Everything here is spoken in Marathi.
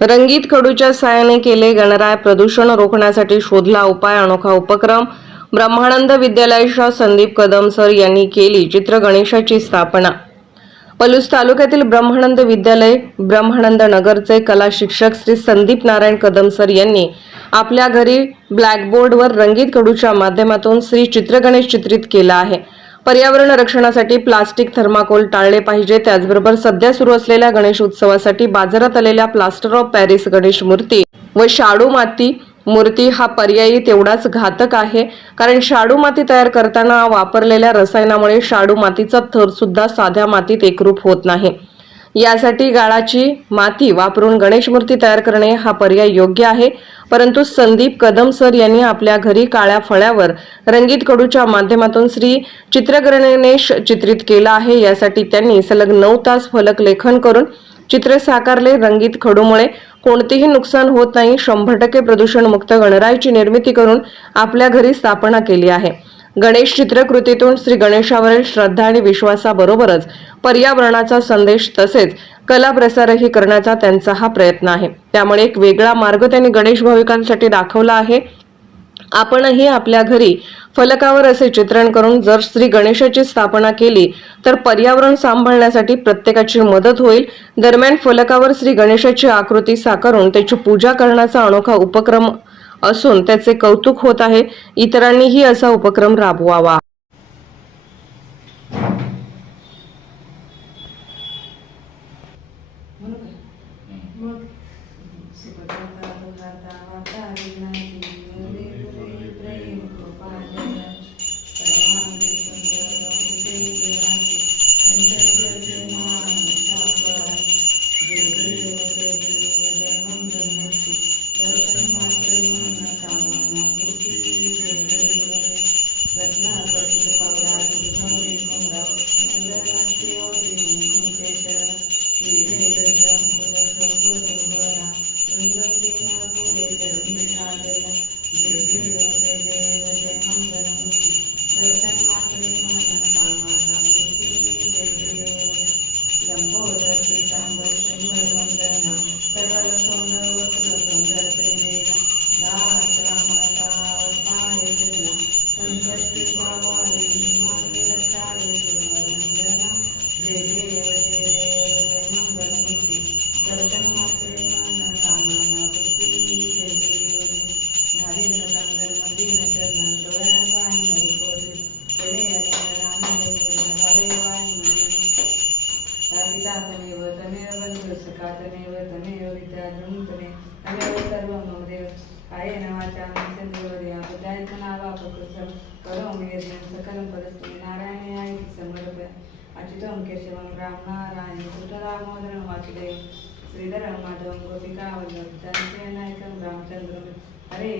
रंगीत खडूच्या सहाय्याने केले गणराय प्रदूषण रोखण्यासाठी शोधला उपाय अनोखा उपक्रम. ब्रह्मानंद विद्यालयाच्या संदीप कदम सर यांनी केली चित्र गणेशाची स्थापना. पलूस तालुक्यातील ब्रह्मानंद विद्यालय ब्रह्मानंद नगरचे कला शिक्षक श्री संदीप नारायण कदम सर यांनी आपल्या घरी ब्लॅकबोर्डवर रंगीत खडूच्या माध्यमातून श्री चित्रगणेश चित्रित केला आहे. पर्यावरण रक्षणासाठी प्लास्टिक थर्माकोल टाळले पाहिजे. त्याचबरोबर सध्या सुरू असलेल्या गणेश उत्सवासाठी बाजारात आलेल्या प्लास्टर ऑफ पॅरिस गणेश मूर्ती व शाडू माती मूर्ती हा पर्यायी तेवढाच घातक आहे. कारण शाडू माती तयार करताना वापरलेल्या रसायनामुळे शाडू मातीचा थर सुद्धा साध्या मातीत एकरूप होत नाही. यासाठी गाळाची माती वापरून गणेश मूर्ती तयार करणे हा पर्याय योग्य आहे. परंतु संदीप कदम सर यांनी आपल्या घरी काळ्या फळ्यावर रंगीत कडूच्या माध्यमातून श्री चित्रगणेश चित्रित केला आहे. यासाठी त्यांनी सलग नऊ तास फलक लेखन करून चित्र साकारले रंगीत खडूमुळे कोणतेही नुकसान होत नाही. शंभर टक्के प्रदूषणमुक्त गणरायाची निर्मिती करून आपल्या घरी स्थापना केली आहे. गणेश चित्रकृतीतून श्री गणेशावरील श्रद्धा आणि विश्वासाबरोबरच पर्यावरणाचा संदेश तसेच कला प्रसारही करण्याचा त्यांचा हा प्रयत्न आहे. त्यामुळे एक वेगळा मार्ग त्यांनी गणेश भाविकांसाठी दाखवला आहे. आपणही आपल्या घरी फलकावर असे चित्रण करून जर श्री गणेशाची स्थापना केली तर पर्यावरण सांभाळण्यासाठी प्रत्येकाची मदत होईल. दरम्यान फलकावर श्री गणेशाची आकृती साकारून त्याची पूजा करण्याचा अनोखा उपक्रम असून त्याचे कौतुक होत आहे. इतरांनीही असा उपक्रम राबवावा. देव कायेन वाचा चन्द्रोदया बुद्धायतनावापकृतं करोमि यज्ञं सकलं परस्मै नारायणे आयति राम नारायण कृष्णदामोदरं वासुदेव श्रीधरं माधवं गोपिकावल्लभं नायकं रामचन्द्रं हरे